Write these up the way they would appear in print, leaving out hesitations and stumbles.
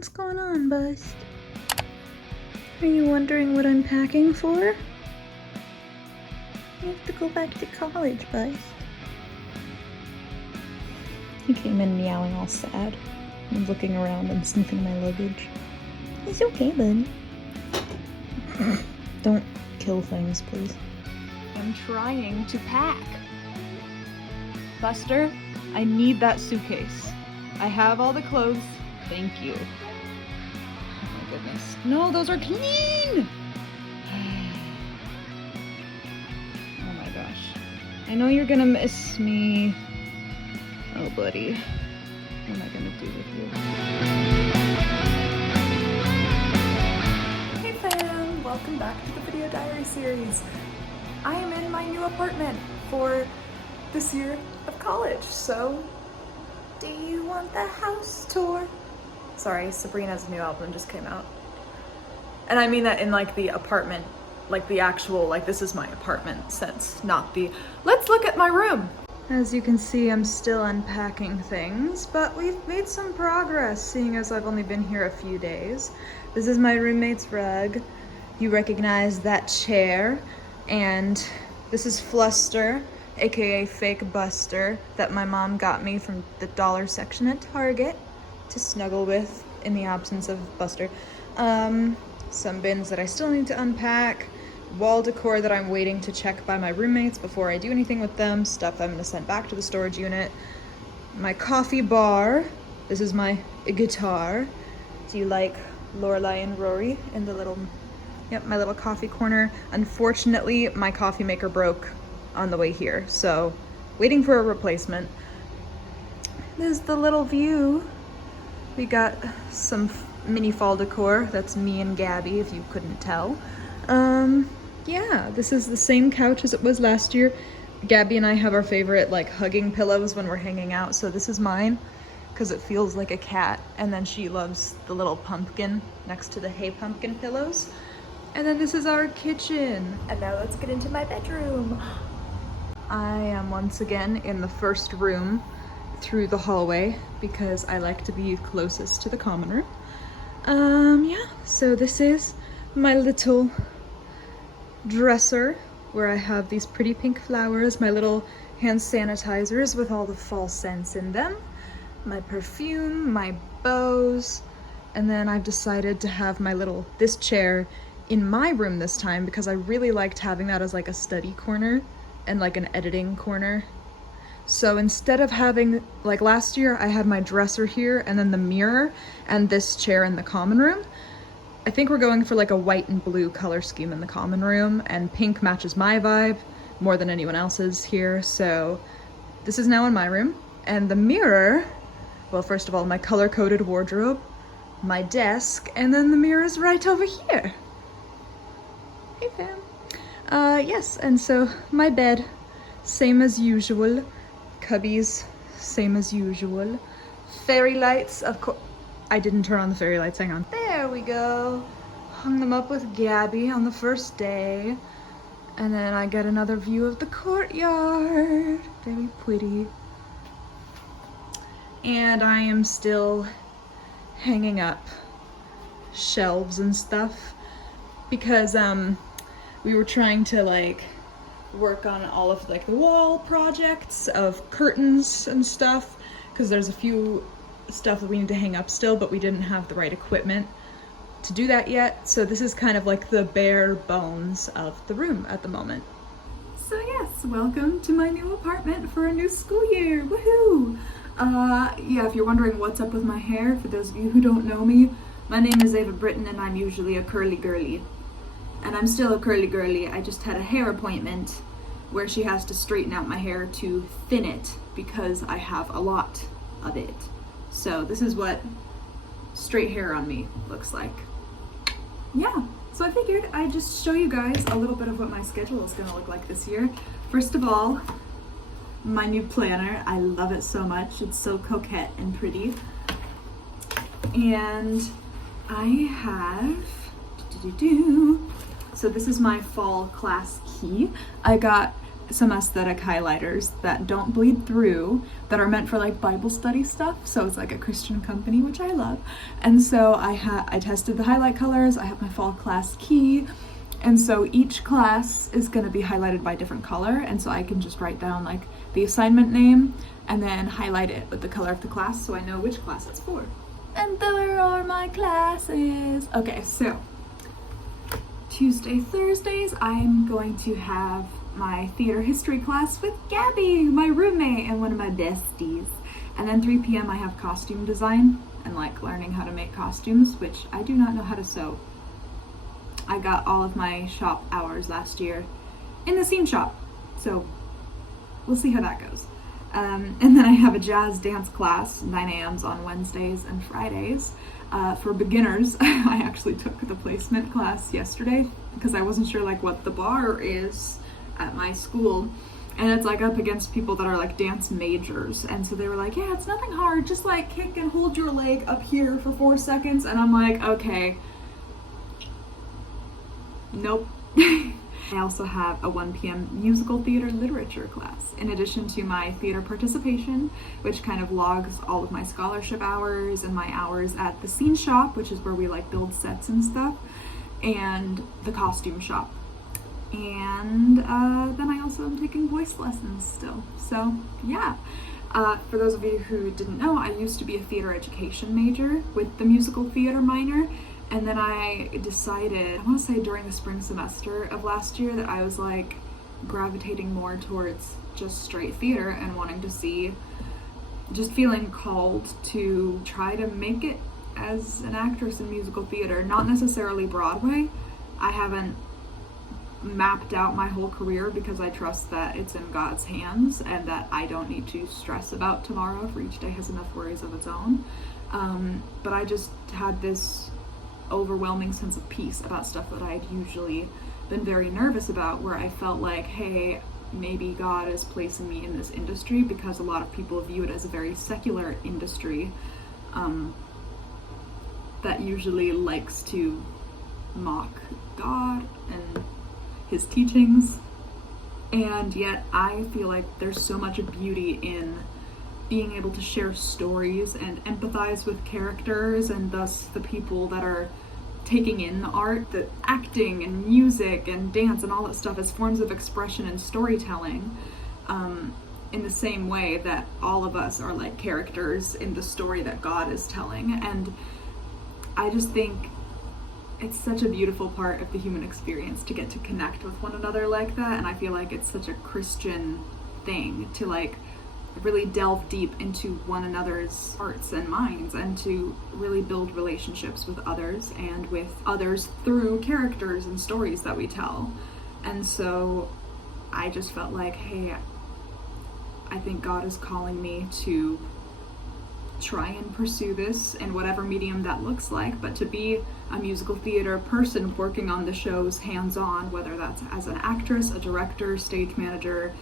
What's going on, Bust? Are you wondering what I'm packing for? You have to go back to college, Bust. He came in meowing all sad and looking around and sniffing my luggage. It's okay, bud. Don't kill things, please. I'm trying to pack. Buster, I need that suitcase. I have all the clothes. Thank you. Oh my goodness. No, those are clean! Oh my gosh. I know you're gonna miss me. Oh, buddy. What am I gonna do with you? Hey fam! Welcome back to the video diary series. I am in my new apartment for this year of college, so do you want the house tour? Sorry, Sabrina's new album just came out. And I mean that in like the apartment, like the actual, like this is my apartment sense, not the, let's look at my room. As you can see, I'm still unpacking things, but we've made some progress, seeing as I've only been here a few days. This is my roommate's rug. You recognize that chair. And this is Fluster, aka Fake Buster, that my mom got me from the dollar section at Target to snuggle with in the absence of Buster. Some bins that I still need to unpack. Wall decor that I'm waiting to check by my roommates before I do anything with them, stuff I'm gonna send back to the storage unit. My coffee bar, this is my guitar. Do you like Lorelai and Rory in the little, yep, my little coffee corner. Unfortunately, my coffee maker broke on the way here, so waiting for a replacement. This is the little view. We got some mini fall decor. That's me and Gabby, if you couldn't tell. Yeah, this is the same couch as it was last year. Gabby and I have our favorite like hugging pillows when we're hanging out, so this is mine because it feels like a cat, and then she loves the little pumpkin next to the Hey Pumpkin pillows. And then this is our kitchen. And now let's get into my bedroom. I am once again in the first room through the hallway because I like to be closest to the common room. Yeah, so this is my little dresser where I have these pretty pink flowers, my little hand sanitizers with all the fall scents in them, my perfume, my bows, and then I've decided to have this chair in my room this time because I really liked having that as like a study corner and like an editing corner. So instead of having, like last year, I had my dresser here and then the mirror and this chair in the common room. I think we're going for like a white and blue color scheme in the common room, and pink matches my vibe more than anyone else's here. So this is now in my room. And the mirror, well, first of all, my color-coded wardrobe, my desk, and then the mirror is right over here. Hey fam. Yes, and so my bed, same as usual. Cubbies, same as usual. Fairy lights, of course. I didn't turn on the fairy lights, hang on. There we go. Hung them up with Gabby on the first day. And then I get another view of the courtyard. Very pretty. And I am still hanging up shelves and stuff because we were trying to like work on all of like the wall projects of curtains and stuff because there's a few stuff that we need to hang up still, but we didn't have the right equipment to do that yet. So this is kind of like the bare bones of the room at the moment. So yes, welcome to my new apartment for a new school year, woohoo! Yeah, if you're wondering what's up with my hair, for those of you who don't know me, my name is Eva Britton and I'm usually a curly girly. And I'm still a curly girly. I just had a hair appointment where she has to straighten out my hair to thin it because I have a lot of it. So this is what straight hair on me looks like. Yeah, so I figured I'd just show you guys a little bit of what my schedule is gonna look like this year. First of all, my new planner. I love it so much. It's so coquette and pretty. And I have, so this is my fall class key. I got some aesthetic highlighters that don't bleed through, that are meant for like Bible study stuff. So it's like a Christian company, which I love. And so I tested the highlight colors. I have my fall class key. And so each class is going to be highlighted by a different color. And so I can just write down like the assignment name and then highlight it with the color of the class so I know which class it's for. And there are my classes. Okay, so Tuesday, Thursdays, I'm going to have my theater history class with Gabby, my roommate and one of my besties. And then 3 p.m. I have costume design and like learning how to make costumes, which I do not know how to sew. I got all of my shop hours last year in the seam shop, so we'll see how that goes. And then I have a jazz dance class, 9 a.m.s on Wednesdays and Fridays. For beginners, I actually took the placement class yesterday because I wasn't sure like what the bar is at my school. And it's like up against people that are like dance majors. And so they were like, yeah, it's nothing hard. Just like kick and hold your leg up here for 4 seconds. And I'm like, okay. Nope. I also have a 1 p.m. musical theater literature class, in addition to my theater participation, which kind of logs all of my scholarship hours and my hours at the scene shop, which is where we like build sets and stuff, and the costume shop. And then I also am taking voice lessons still. So yeah. For those of you who didn't know, I used to be a theater education major with the musical theater minor. And then I decided, I want to say during the spring semester of last year, that I was like gravitating more towards just straight theater and wanting to see, just feeling called to try to make it as an actress in musical theater, not necessarily Broadway. I haven't mapped out my whole career because I trust that it's in God's hands and that I don't need to stress about tomorrow, for each day has enough worries of its own. But I just had this overwhelming sense of peace about stuff that I'd usually been very nervous about, where I felt like, hey, maybe God is placing me in this industry because a lot of people view it as a very secular industry that usually likes to mock God and his teachings. And yet I feel like there's so much beauty in being able to share stories and empathize with characters, and thus the people that are taking in the art, the acting and music and dance and all that stuff as forms of expression and storytelling, in the same way that all of us are like characters in the story that God is telling. And I just think it's such a beautiful part of the human experience to get to connect with one another like that. And I feel like it's such a Christian thing to like really delve deep into one another's hearts and minds, and to really build relationships with others and with others through characters and stories that we tell. And so I just felt like, hey, I think God is calling me to try and pursue this in whatever medium that looks like, but to be a musical theater person working on the shows hands-on, whether that's as an actress, a director, stage manager,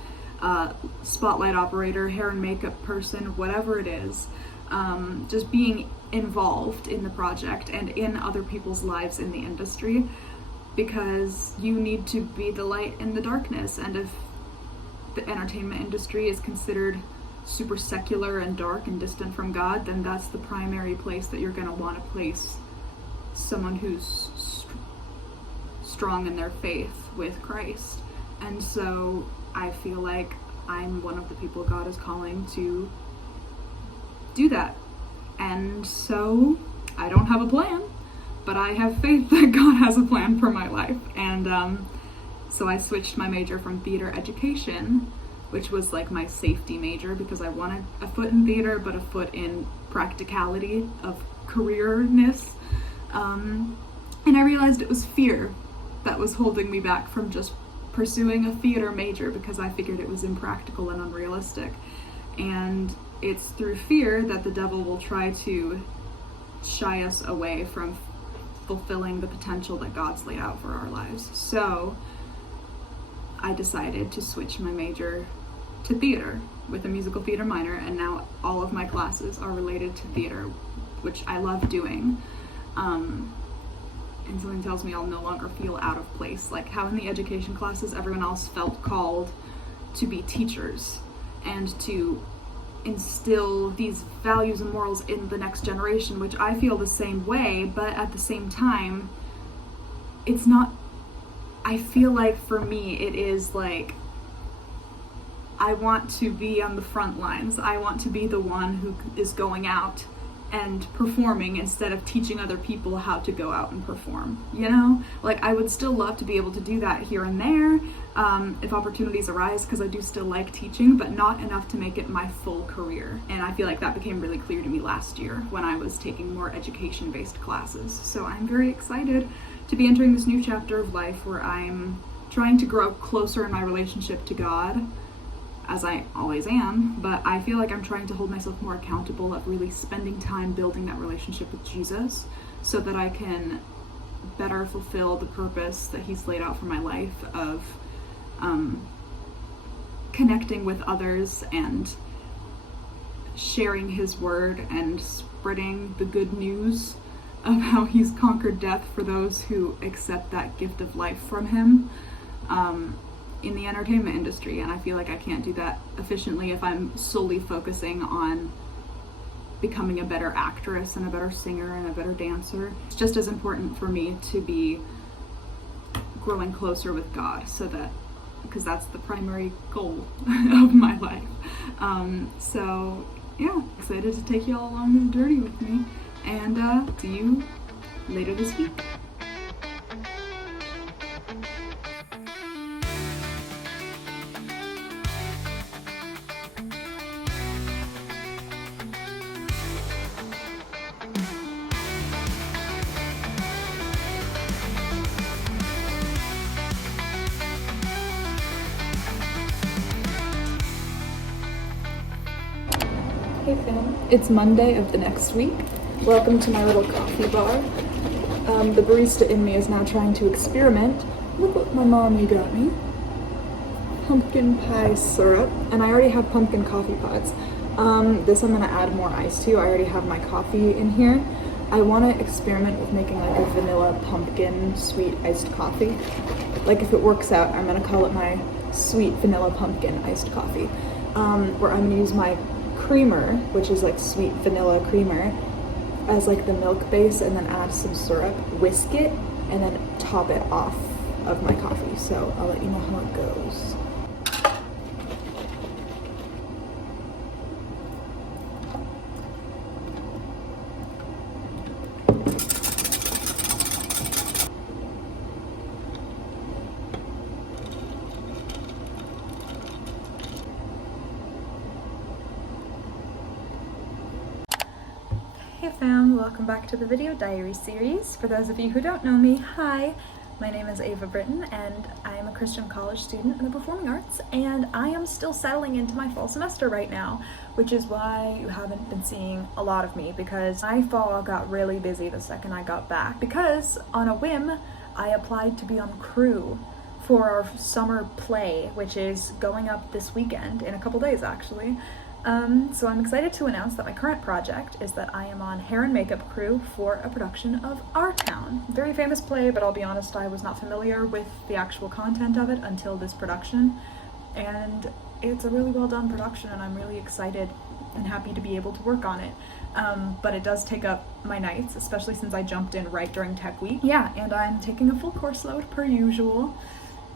spotlight operator, hair and makeup person, whatever it is, just being involved in the project and in other people's lives in the industry, because you need to be the light in the darkness. And if the entertainment industry is considered super secular and dark and distant from God, then that's the primary place that you're going to want to place someone who's strong in their faith with Christ. And so I feel like I'm one of the people God is calling to do that. And so I don't have a plan, but I have faith that God has a plan for my life. And so I switched my major from theater education, which was like my safety major, because I wanted a foot in theater but a foot in practicality of careerness. And I realized it was fear that was holding me back from just pursuing a theater major, because I figured it was impractical and unrealistic. And it's through fear that the devil will try to shy us away from fulfilling the potential that God's laid out for our lives. So I decided to switch my major to theater with a musical theater minor, and now all of my classes are related to theater, which I love doing. And something tells me I'll no longer feel out of place. Like how in the education classes everyone else felt called to be teachers and to instill these values and morals in the next generation, which I feel the same way, but at the same time, it's not, I feel like for me, it is like, I want to be on the front lines. I want to be the one who is going out and performing instead of teaching other people how to go out and perform, you know? Like, I would still love to be able to do that here and there if opportunities arise, because I do still like teaching, but not enough to make it my full career. And I feel like that became really clear to me last year when I was taking more education-based classes. So I'm very excited to be entering this new chapter of life where I'm trying to grow closer in my relationship to God, as I always am, but I feel like I'm trying to hold myself more accountable of really spending time building that relationship with Jesus so that I can better fulfill the purpose that he's laid out for my life of connecting with others and sharing his word and spreading the good news of how he's conquered death for those who accept that gift of life from him. In the entertainment industry, and I feel like I can't do that efficiently if I'm solely focusing on becoming a better actress and a better singer and a better dancer. It's just as important for me to be growing closer with God, so that, because that's the primary goal of my life. So yeah, excited to take you all along this journey with me, and see you later this week. Hey fam, it's Monday of the next week. Welcome to my little coffee bar. The barista in me is now trying to experiment. Look what my mommy got me. Pumpkin pie syrup, and I already have pumpkin coffee pods. This I'm gonna add more ice to. I already have my coffee in here. I wanna experiment with making like a vanilla pumpkin sweet iced coffee. Like if it works out, I'm gonna call it my sweet vanilla pumpkin iced coffee. Where I'm gonna use my creamer, which is like sweet vanilla creamer, as like the milk base, and then add some syrup, whisk it, and then top it off of my coffee. So I'll let you know how it goes. Hey fam, welcome back to the video diary series. For those of you who don't know me, hi, my name is Eva Britton and I'm a Christian college student in the performing arts, and I am still settling into my fall semester right now, which is why you haven't been seeing a lot of me, because my fall got really busy the second I got back, because on a whim I applied to be on crew for our summer play, which is going up this weekend in a couple days actually. So I'm excited to announce that my current project is that I am on hair and makeup crew for a production of Our Town. Very famous play, but I'll be honest, I was not familiar with the actual content of it until this production. And it's a really well done production, and I'm really excited and happy to be able to work on it. But it does take up my nights, especially since I jumped in right during tech week. Yeah, and I'm taking a full course load per usual,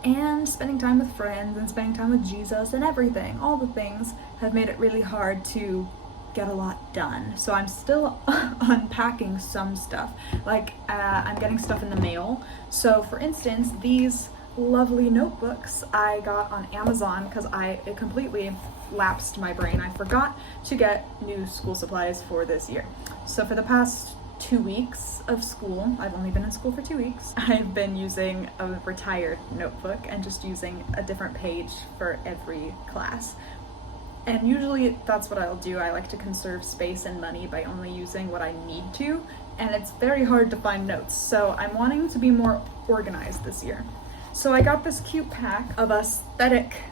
and spending time with friends and spending time with Jesus and everything. All the things have made it really hard to get a lot done. So I'm still unpacking some stuff. Like I'm getting stuff in the mail. So for instance, these lovely notebooks I got on Amazon because it completely lapsed my brain. I forgot to get new school supplies for this year. So for the past 2 weeks of school, I've only been in school for 2 weeks, I've been using a retired notebook and just using a different page for every class. And usually that's what I'll do. I like to conserve space and money by only using what I need to, and it's very hard to find notes. So I'm wanting to be more organized this year. So I got this cute pack of aesthetic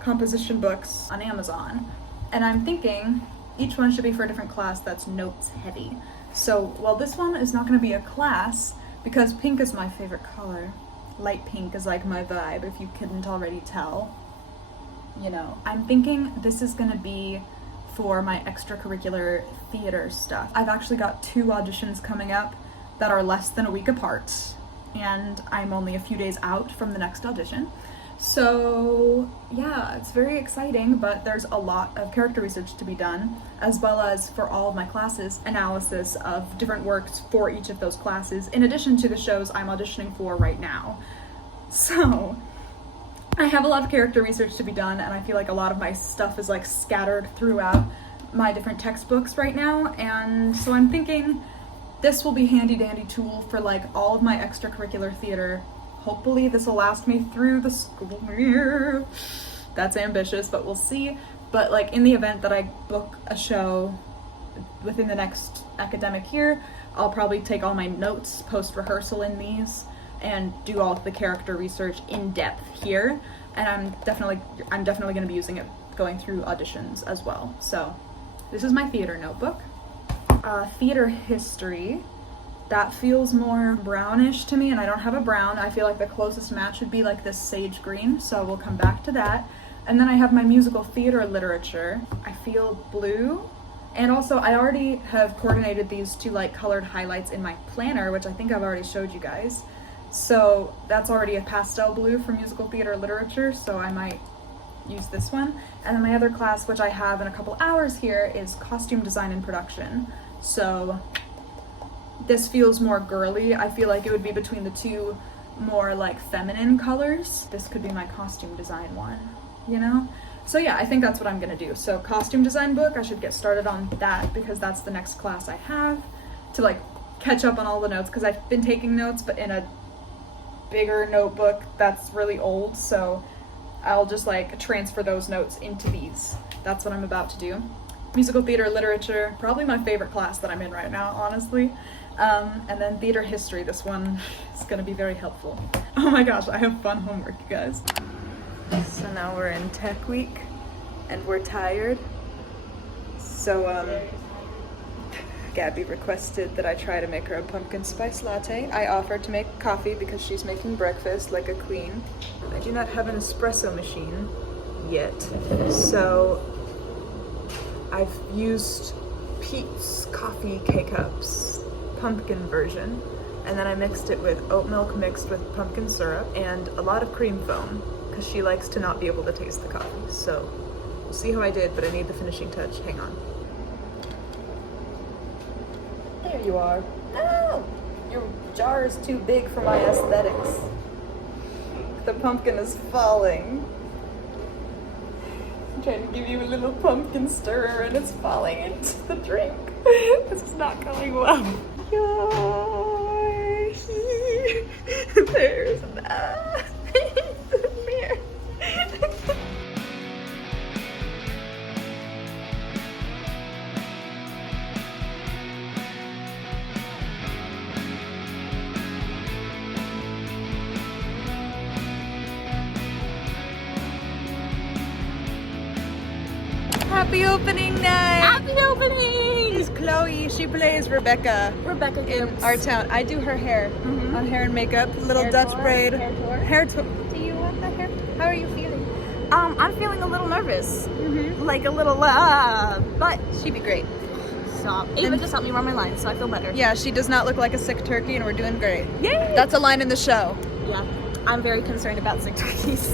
composition books on Amazon, and I'm thinking each one should be for a different class that's notes heavy. So, well, this one is not going to be a class because pink is my favorite color. Light pink is like my vibe, if you couldn't already tell. you know. I'm thinking this is gonna be for my extracurricular theater stuff. I've actually got 2 auditions coming up that are less than a week apart, and I'm only a few days out from the next audition. So yeah, it's very exciting, but there's a lot of character research to be done, as well as for all of my classes, analysis of different works for each of those classes, in addition to the shows I'm auditioning for right now. So I have a lot of character research to be done, and I feel like a lot of my stuff is like scattered throughout my different textbooks right now, and so I'm thinking this will be a handy dandy tool for like all of my extracurricular theater. Hopefully this will last me through the school year. That's ambitious, but we'll see. But like in the event that I book a show within the next academic year, I'll probably take all my notes post-rehearsal in these and do all of the character research in depth here. And I'm definitely going to be using it going through auditions as well. So this is my theater notebook. Theater history. That feels more brownish to me, and I don't have a brown. I feel like the closest match would be like this sage green, so we'll come back to that. And then I have my musical theater literature. I feel blue. And also I already have coordinated these 2 like colored highlights in my planner, which I think I've already showed you guys. So that's already a pastel blue for musical theater literature, so I might use this one. And then my other class, which I have in a couple hours here, is costume design and production. So this feels more girly. I feel like it would be between the 2 more like feminine colors. This could be my costume design one, you know? So yeah, I think that's what I'm gonna do. So costume design book, I should get started on that because that's the next class I have to like catch up on all the notes, because I've been taking notes but in a bigger notebook that's really old, so I'll just like transfer those notes into these. That's what I'm about to do. Musical theater literature, probably my favorite class that I'm in right now, honestly. And then theater history, this one is gonna be very helpful. Oh my gosh, I have fun homework, you guys. So now we're in tech week and we're tired. So Gabby requested that I try to make her a pumpkin spice latte. I offered to make coffee because she's making breakfast like a queen. I do not have an espresso machine yet, so I've used Pete's coffee K-Cups pumpkin version, and then I mixed it with oat milk mixed with pumpkin syrup and a lot of cream foam because she likes to not be able to taste the coffee. So we'll see how I did, but I need the finishing touch. Hang on. There you are. No! Your jar is too big for my aesthetics. The pumpkin is falling. I'm trying to give you a little pumpkin stirrer and it's falling into the drink. This is not going well. There's that. Mirror. Happy opening night! Happy opening! This is Chloe. She plays Rebecca. Rebecca In Gibbs. our town. I do her hair. On hair and makeup. Little Hair Dutch tour, braid. hair tour. Hair tour. Do you want the hair? How are you feeling? I'm feeling a little nervous. Like a little, but She'd be great. stop. Eva just helped me run my lines, so I feel better. Yeah, she does not look like a sick turkey and we're doing great. Yay! That's a line in the show. Yeah, I'm very concerned about sick turkeys.